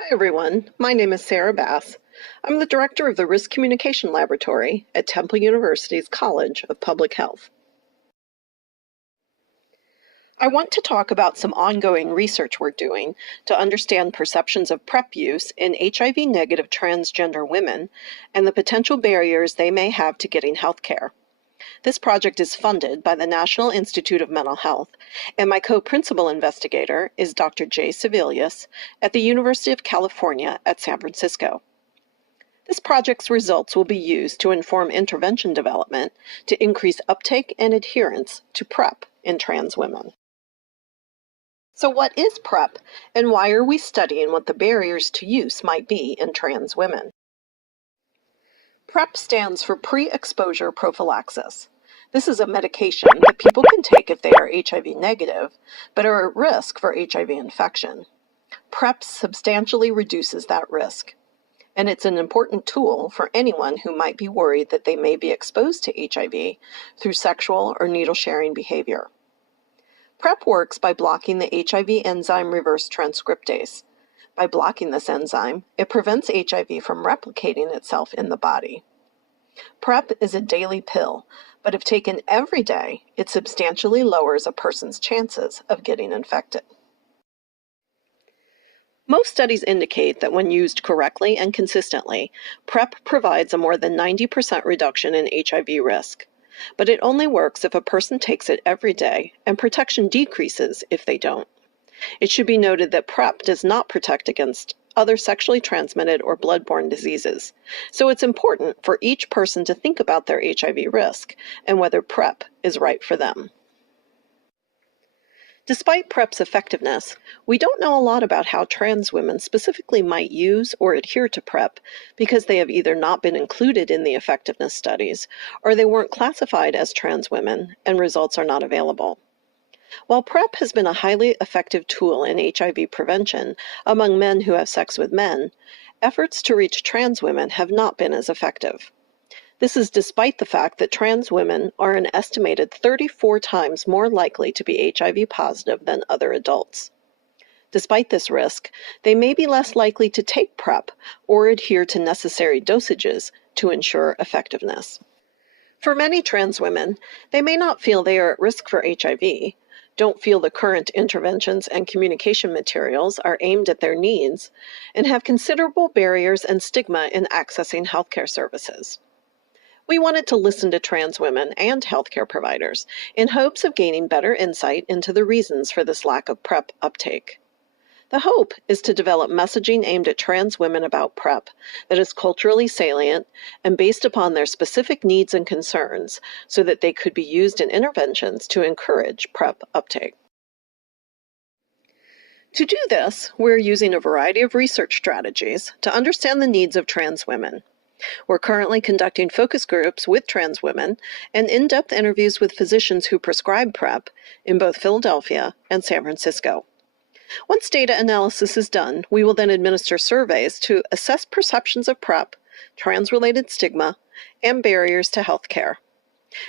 Hi everyone, my name is Sarah Bass. I'm the director of the Risk Communication Laboratory at Temple University's College of Public Health. I want to talk about some ongoing research we're doing to understand perceptions of PrEP use in HIV-negative transgender women and the potential barriers they may have to getting health care. This project is funded by the National Institute of Mental Health, and my co-principal investigator is Dr. Jay Sevelius at the University of California at San Francisco. This project's results will be used to inform intervention development to increase uptake and adherence to PrEP in trans women. So what is PrEP, and why are we studying what the barriers to use might be in trans women? PrEP stands for pre-exposure prophylaxis. This is a medication that people can take if they are HIV negative, but are at risk for HIV infection. PrEP substantially reduces that risk, and it's an important tool for anyone who might be worried that they may be exposed to HIV through sexual or needle-sharing behavior. PrEP works by blocking the HIV enzyme reverse transcriptase. By blocking this enzyme, it prevents HIV from replicating itself in the body. PrEP is a daily pill, but if taken every day, it substantially lowers a person's chances of getting infected. Most studies indicate that when used correctly and consistently, PrEP provides a more than 90% reduction in HIV risk. But it only works if a person takes it every day, and protection decreases if they don't. It should be noted that PrEP does not protect against other sexually transmitted or blood-borne diseases, so it's important for each person to think about their HIV risk and whether PrEP is right for them. Despite PrEP's effectiveness, we don't know a lot about how trans women specifically might use or adhere to PrEP because they have either not been included in the effectiveness studies or they weren't classified as trans women and results are not available. While PrEP has been a highly effective tool in HIV prevention among men who have sex with men, efforts to reach trans women have not been as effective. This is despite the fact that trans women are an estimated 34 times more likely to be HIV positive than other adults. Despite this risk, they may be less likely to take PrEP or adhere to necessary dosages to ensure effectiveness. For many trans women, they may not feel they are at risk for HIV, don't feel the current interventions and communication materials are aimed at their needs, and have considerable barriers and stigma in accessing healthcare services. We wanted to listen to trans women and healthcare providers in hopes of gaining better insight into the reasons for this lack of PrEP uptake. The hope is to develop messaging aimed at trans women about PrEP that is culturally salient and based upon their specific needs and concerns so that they could be used in interventions to encourage PrEP uptake. To do this, we're using a variety of research strategies to understand the needs of trans women. We're currently conducting focus groups with trans women and in-depth interviews with physicians who prescribe PrEP in both Philadelphia and San Francisco. Once data analysis is done, we will then administer surveys to assess perceptions of PrEP, trans-related stigma, and barriers to health care.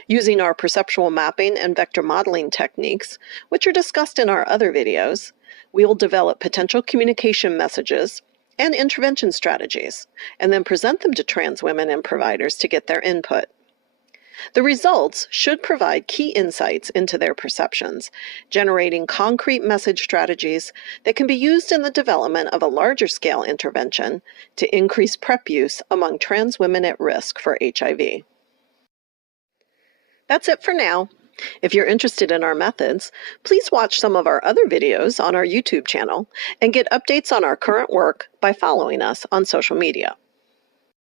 Using our perceptual mapping and vector modeling techniques, which are discussed in our other videos, we will develop potential communication messages and intervention strategies, and then present them to trans women and providers to get their input. The results should provide key insights into their perceptions, generating concrete message strategies that can be used in the development of a larger scale intervention to increase PrEP use among trans women at risk for HIV. That's it for now. If you're interested in our methods, please watch some of our other videos on our YouTube channel and get updates on our current work by following us on social media.